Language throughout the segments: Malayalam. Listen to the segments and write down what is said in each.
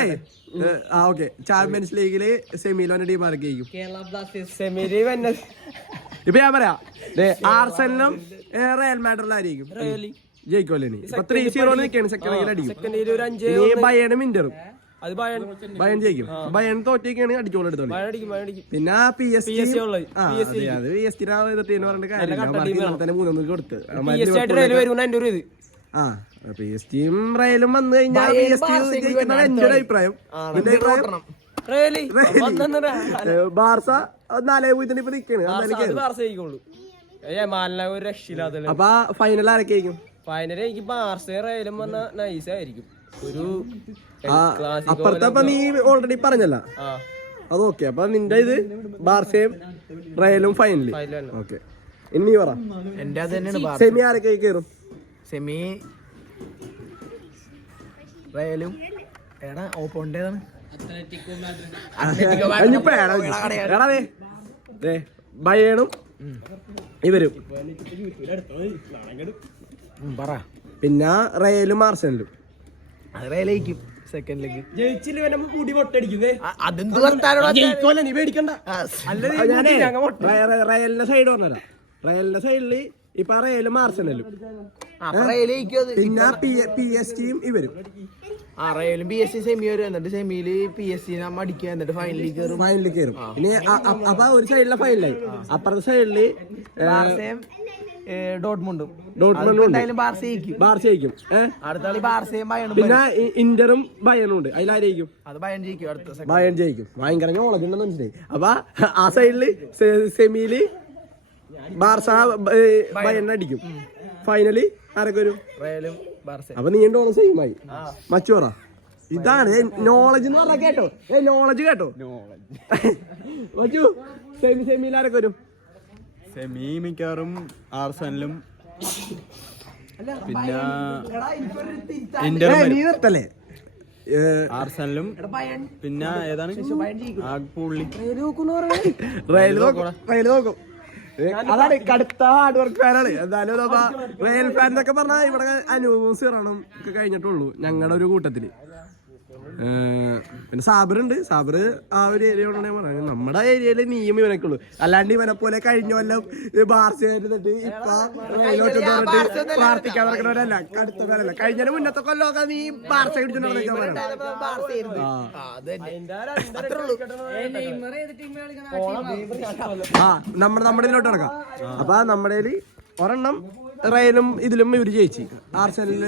അതെ ഓക്കെ ചാമ്പ്യൻസ് ലീഗില് സെമിയിലോന്റെ ടീം ആരൊക്കെയായിരിക്കും? ഇപ്പൊ ഞാൻ പറയാം ആർസെനലും റയൽ മാഡ്രിഡിലായിരിക്കും ജയിക്കുമല്ലേ? ഇപ്പൊ 3-0 നിൽക്കാണ്. സെക്കൻഡ് അടിക്കും. ബയേണും ഇന്ററും ബയൺ ജയിക്കും. ബയൺ തോറ്റേക്കാണ് അടിച്ചോളം എടുത്തോളൂ. പിന്നെ PSG അത് PSG പറഞ്ഞിട്ട് കാര്യമില്ല. തന്നെ 3-1 കൊടുത്ത് PSG-യും റയലും വന്നു കഴിഞ്ഞാൽ എന്റെ ഒരു അഭിപ്രായം. ബാർസ 4-0 ഇപ്പൊ നിക്കാണ്. അപ്പൊ ഫൈനൽ ആരൊക്കെ ആയിരിക്കും? ഫൈനൽ എനിക്ക് ബാർസയും റയലും വന്ന നൈസായിരിക്കും. ഒരു അപ്പുറത്തെ നീ ഓൾറെഡി പറഞ്ഞല്ല അത് ഓക്കെ. അപ്പൊ നിന്റെ ഇത് ബാർസയും റയലും ഫൈനല്. ഓക്കെ ഇനി പറ. എന്റെ അത് തന്നെയാണ്. സെമി ആരൊക്കെ കയറും? സെമി റയലും ഓപ്പോണ്ടേതാണ് ബയേണും ഇവരും പറ. പിന്നെ റയലും ആർസെനലും. റയലായിരിക്കും സെക്കൻഡിലേക്ക്. നീ പേടിക്കണ്ട. റയലിന്റെ സൈഡ് പറഞ്ഞുതരാം. റയലിന്റെ സൈഡില് ഇപ്പൊ റയലും ആർസെനലും പിന്നെ PSG-യും ഇവരും. റയലും PSG സെമി വരും. എന്നിട്ട് സെമിയില് PSG അടിക്കുക. എന്നിട്ട് ഫൈനലിൽ കയറും. ഇനി അപ്പൊ ഒരു സൈഡിലെ ഫൈനലായി. അപ്പുറത്തെ സൈഡില് പിന്നെ ഇന്ററും ബയണും ഉണ്ട്. അതിലായിരിക്കും ബയൺ ജയിക്കും. ഭയങ്കര നോളജ് ഉണ്ടെന്ന് മനസ്സിലായി. അപ്പൊ ആ സൈഡില് സെമിയില് ബാർസ ബയൺ അടിക്കും. ഫൈനലി ആരൊക്കെ വരും? അപ്പൊ നീ ഉണ്ടോ സെയിമായി മച്ചു പറ. ഇതാണ് നോളജ് എന്ന് പറഞ്ഞാ. കേട്ടോ നോളജ് കേട്ടോ മച്ചു. സെമിയിൽ ആരൊക്കെ വരും? സെമി മിക്കവാറും ആർസെനലും പിന്നെ നീർത്തല്ലേ ആർസെനലും പിന്നെ ഏതാണ് റയൽ നോക്കും. അതാണ് കടുത്ത ഹാർഡ് വർക്ക് ഫാനാണ്. എന്തായാലും റയൽ ഫാൻ എന്നൊക്കെ പറഞ്ഞാൽ ഇവിടെ അനൂസിറാണും ഒക്കെ കഴിഞ്ഞിട്ടുള്ളൂ ഞങ്ങളുടെ ഒരു കൂട്ടത്തില്. പിന്നെ സാബറുണ്ട്. സാബർ ആ ഒരു ഏരിയ കൊണ്ടാണ് പറയുന്നത്. നമ്മുടെ ഏരിയയില് നീയും ഇവനൊക്കെ ഉള്ളു. അല്ലാണ്ട് ഇവനെ പോലെ കഴിഞ്ഞ കൊല്ലം ബാർസയായിട്ട് ഇപ്പൊ പ്രാർത്ഥിക്കാൻ നടക്കുന്നവരല്ല. കടുത്തവരല്ല. കഴിഞ്ഞ മുന്നത്തെ കൊല്ലമൊക്കെ നീ ബാർസ പിടിച്ചോണ്ട് നമ്മുടെ ഇതിലോട്ട് നടക്കാം. അപ്പൊ നമ്മുടെ ഒരെണ്ണം റയലും ഇതിലും ഇവര് ജയിച്ചു. ആർസെനൽ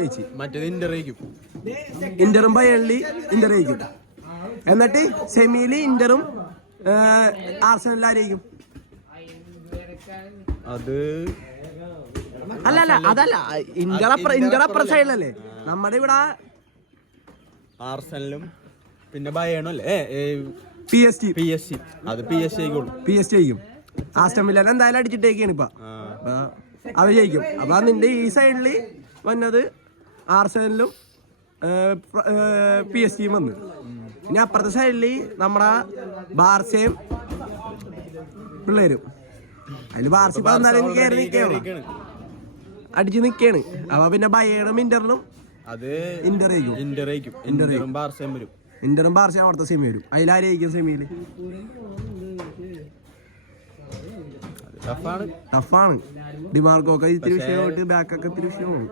ജയിച്ചു. മറ്റേത് ഇന്ററും ബയണില് ഇന്റർ ജയിക്കും. എന്നിട്ട് സെമിയില് ഇന്ററും ആർസെനലായിരിക്കും. അത് അതല്ല ഇന്റർ അപ്പുറ സൈഡിലല്ലേ. നമ്മുടെ ഇവിടെ ആർസെനലും പിന്നെ ബയേണും അല്ലേ PSG അത് PSG ജയിക്കും. ആസ്റ്റൺ വില്ല എന്തായാലും അടിച്ചിട്ടേക്കാണ് ഇപ്പൊ. അവര് ജയിക്കും. അപ്പൊ നിന്റെ ഈ സൈഡില് വന്നത് ആർസെനലും PSG-യും വന്നു. ഇനി അപ്പുറത്തെ സൈഡില് നമ്മുടെ ബാർസയും പിള്ളേരും. അതില് ബാർസ അടിച്ചു നിക്കാണ്. അപ്പൊ പിന്നെ ബയേണും ഇന്ററിനും ഇന്ററും ബാർസയും അവിടുത്തെ സെമി വരും. അതിലായിരിക്കും സെമിയില്. ടഫാണ്. ഡിമാർക്കൊക്കെ ഇത്തിരി വിഷയമായിട്ട് ബാക്കൊക്കെ ഇത്തിരി വിഷയമാണ്.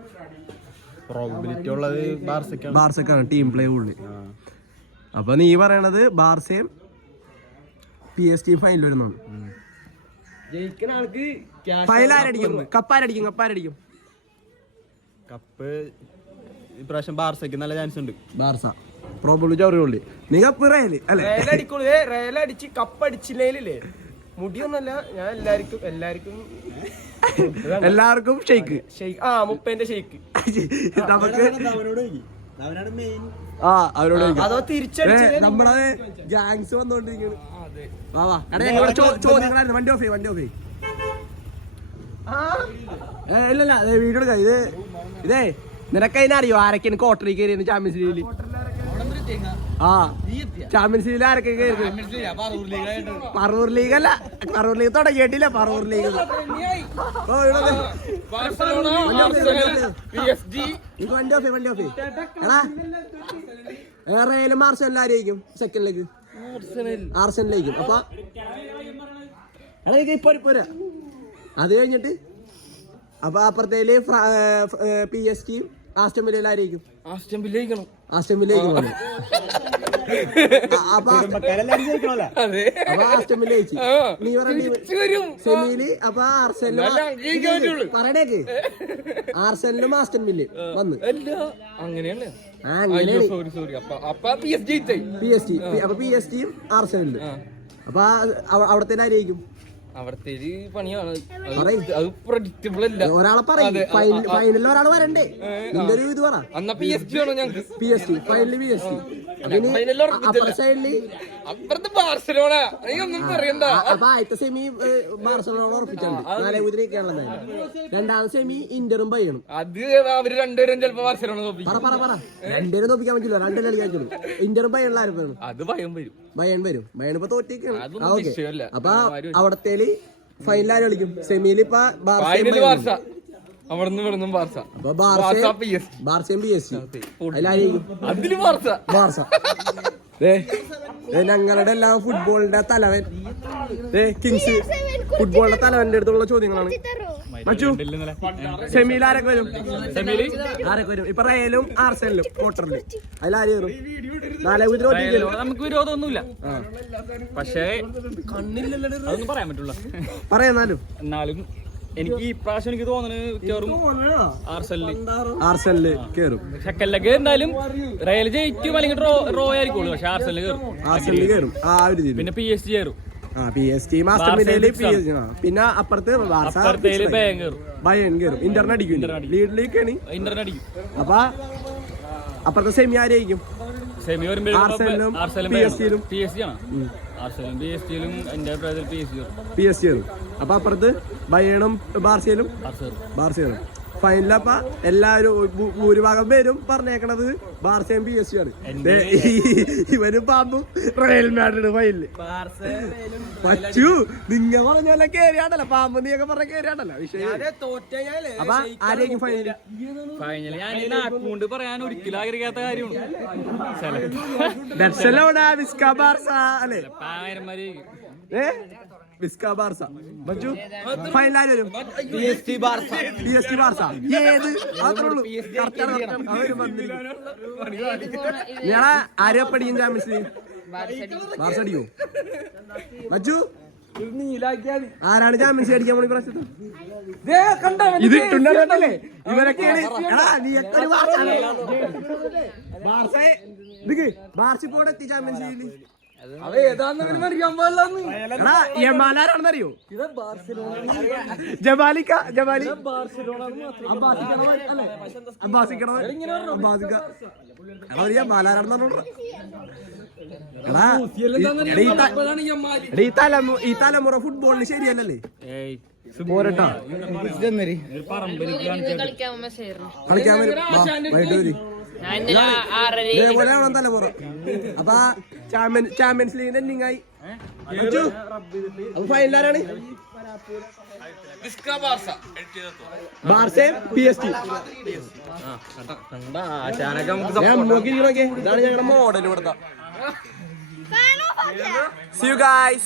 ബാർസക്കാണ് ടീം പ്ലേ കൂടുതൽ. അപ്പൊ നീ പറയണത് ബാർസയും PSG ഫൈനൽ വരുന്നതാണ്. ഫൈനൽ ആരടിക്കും? കപ്പാരടിക്കും. കപ്പ് ഇപ്രാവശ്യം ബാർസക്ക് നല്ല ചാൻസ് ഉണ്ട്. ബാർസ പ്രോബബിലിറ്റി അവരുള്ളൂ. നീ കപ്പ് റയല് അല്ലേ? റയലടിച്ച് കപ്പടിച്ചില്ലേ മുടിയൊന്നല്ല. ഞാൻ എല്ലാവർക്കും ഷെയ്ക്ക് 30 ഷെയ്ക്ക് നമുക്ക് അതോ തിരിച്ചടിച്ച് നമ്മുടെ ഗാങ്സ് വന്നോണ്ടിരിക്കുന്നു. ചോദ്യങ്ങളായിരുന്നു. വണ്ടി ഓഫ് ഇല്ലല്ല വീഡിയോ എടുക്കാം. ഇതേ നിനക്കതിനറിയോ ആരൊക്കെയാണ് ക്വാർട്ടറിൽ കയറിയെന്ന് ചാമ്പ്യൻസ് ലീഗിൽ? ചാമ്പ്യൻസ് ലീഗിൽ ആരൊക്കെ കയറി? പറവൂർ ലീഗ് അല്ല, പറവൂർ ലീഗ് തുടങ്ങിയിട്ടില്ല. പറവൂർ ലീഗ് വണ്ടി ഓഫ് റയലും ആർസെനലും ആരായിരിക്കും സെക്കൻഡിലേക്ക്? ആർസെനലിലേക്കും. അപ്പൊ ഇപ്പൊ അത് കഴിഞ്ഞിട്ട് അപ്പൊ അപ്പുറത്തേല് PSG ആസ്റ്റൺ വില്ലയിൽ ആരായിരിക്കും? ആസ്റ്റൺ വില്ലയിക്കണം. ആസ്റ്റൺ വില്ലയിലേക്ക് പോകുന്നു. അപ്പൊ ആസ്റ്റൺ വില്ല ജയിച്ചു. നീ സെമിയില് അപ്പൊ ആർസെനലും പറയണേക്ക് ആർസെനലും ആസ്റ്റൺ വില്ലയും വന്ന് അങ്ങനെയല്ലേ? PSG അപ്പൊ PSG ആർസെനലും. അപ്പൊ അവിടത്തേന് ആരായിരിക്കും? അവിടത്തെ പണിയാണ്, അത് പ്രഡിക്റ്റബിൾ അല്ല. ഒരാളെ പറയും ഫൈനലിൽ ഒരാൾ വരണ്ടേ? നിന്റെ ഒരു ഇത് പറ. PSG ആണോ ഞങ്ങൾക്ക്? PSG ഫൈനലിൽ PSG. അപ്പുറത്തെ സൈഡില് അപ്പുറത്ത് ബാർസലോണ. ഒന്നും പറയണ്ട. അപ്പൊ ആദ്യത്തെ സെമി ബാർസലോണ ഉറപ്പിച്ചിട്ടുണ്ട്. 4-3 രണ്ടാമത്തെ സെമി ഇന്ററും ബയണും. അത് അവര് രണ്ടുപേരും ചിലപ്പോ ബാർസലോണ തോപ്പിക്കും. പറ രണ്ടുപേരും തോപ്പിക്കാൻ പറ്റില്ല. രണ്ടുപേരും കളിക്കാൻ പറ്റുള്ളൂ. ഇന്ററും ബയണിലാരും അത് ഭയം വരും. ബയൺ ഇപ്പൊ തോറ്റിരിക്കണം. അപ്പൊ അവിടത്തേല് ഫൈനൽ ആര് കളിക്കും? സെമിയില് ഇപ്പൊ ബാർസ. അവിടുന്ന് ഇവിടുന്നും ബാർസ. അപ്പൊ ബാർസയും PSG അതിലായിരിക്കും? അതില് ബാർസ. ഞങ്ങളുടെ എല്ലാ ഫുട്ബോളിന്റെ തലവൻ കിങ്സ് ഫുട്ബോളിന്റെ തലവന്റെ അടുത്തുള്ള ചോദ്യങ്ങളാണ്. മച്ചു, സെമിയിൽ ആരൊക്കെ വരും? ഇപ്പൊ റയലും ആർസെനലും ക്വാർട്ടറില് അതിലാര് കയറും? 4-0 നമുക്ക് വിരോധമൊന്നുമില്ല. പക്ഷേ അതൊന്നും പറയാൻ പറ്റില്ല. പറയാന്നാലും എനിക്ക് ഈ പ്രാവശ്യം എനിക്ക് തോന്നുന്നത് ആർസെനല് കേറും. സെക്കൻഡിലേക്ക് എന്തായാലും റയൽ ജയിക്കും അല്ലെങ്കിൽ റോ ആയിരിക്കുള്ളൂ. പക്ഷെ ആർസെനല് കയറും. പിന്നെ PSG കയറും. പിന്നെ അപ്പുറത്ത് ബയൺ കയറും. ഇന്റർനടിക്കും ലീഡിലേക്കാണ്. അപ്പൊ അപ്പുറത്തെ സെമി ആരായിരിക്കും? സെമി വരുമ്പോൾ ആർസെനലും PSG ആണ്. ആർസെനലും PSG-ലും എന്റെ അഭിപ്രായത്തിൽ PSG കയറും. അപ്പൊ അപ്പുറത്ത് ബയണും ബാർസയിലും ഫൈനലപ്പ എല്ലാവരും ഭൂരിഭാഗം പേരും പറഞ്ഞേക്കണത് ബാർസയും PSG ആണ്. ഇവരും പാമ്പും റയൽ മാഡ്രിഡ് ഫൈനല്. പച്ചു നിങ്ങ പറഞ്ഞ പോലെ കേറിയാണ്ടല്ലോ, പാമ്പ് നീയൊക്കെ പറഞ്ഞ കേറിയാണ്ടല്ലോ വിഷയം. അപ്പൊ ആരെയും ഫൈനല് ഞാൻ പറയാൻ ഒരിക്കലും ആഗ്രഹിക്കാത്ത കാര്യമാണ്. ബാർസ അല്ലേ? വിസ്ക ബാർസ. മച്ചു ഫൈനൽ വരും. PSG Barca. ഏത് അത്രേ ഉള്ളൂ. ഞങ്ങളെ ആരെ പഠിക്കും ചാമ്പ്യൻസ് ലീഗ്? ബാർസ അടിക്കും. മച്ചു ആരാണ് ചാമ്പ്യൻസ് ലീഗ് അടിക്കാൻ പോണി പ്രാവശ്യത്തെ? ഇത് ഇട്ടുണ്ടല്ലേ ഇവരൊക്കെയാണ്. ബാർസ എത്തി ചാമ്പ്യൻസ് ലീഗിൽ. യമാലാരാണെന്നറിയോ? ജമാലിക്ക ഈ തലമുറ ഫുട്ബോളിന് ശരിയല്ലല്ലേ? പോരട്ടാ കളിക്കാൻ വരും. ഇതേപോലെയാണ് തലമുറ. അപ്പൊ ചാമ്പ്യൻസ് ലീഗിന്റെ എൻഡിങ്ങായി. ഫൈനലാരാണ്? ബാർസയും PSG. ഇതാണ് ഞങ്ങളുടെ മോഡൽ ഇവിടുത്തെ. See you guys.